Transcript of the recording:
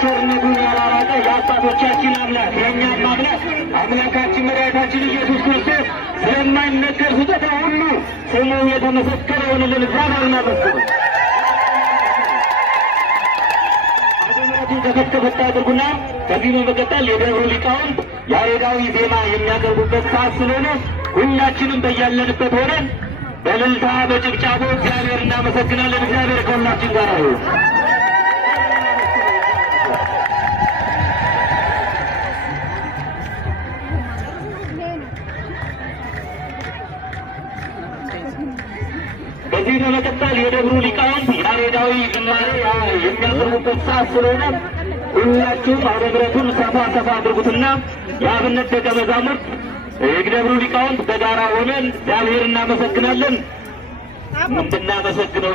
ቸርነቱን ያላራቀ የአባቶቻችን አምላክ የእኛም አምላክ አምላካችን መድኃኒታችን ኢየሱስ ክርስቶስ ስለማይነገር ስጦታ ሁሉ ስሙ የተመሰከረ ይሁንልን። እግዚአብሔር ይመስገን። ተከፈታ አድርጉና ከዚህ በመቀጠል የደብሩ ሊቃውንት ያሬዳዊ ዜማ የሚያቀርቡበት ሰዓት ስለሆነ ሁላችንም በያለንበት ሆነን በእልልታ በጭብጫቦ እግዚአብሔር እናመሰግናለን። እግዚአብሔር ከሁላችን ጋር ይሁን። በዚህ በመቀጠል የደብሩ ሊቃውንት ያሬዳዊ ዝማሬ የሚያቀርቡበት ሰዓት ስለሆነ ሁላችሁም አውደ ምሕረቱን ሰፋ ሰፋ አድርጉትና የአብነት ደቀ መዛሙርት የደብሩ ሊቃውንት በጋራ ሆነን እግዚአብሔር እናመሰግናለን። እንድናመሰግነው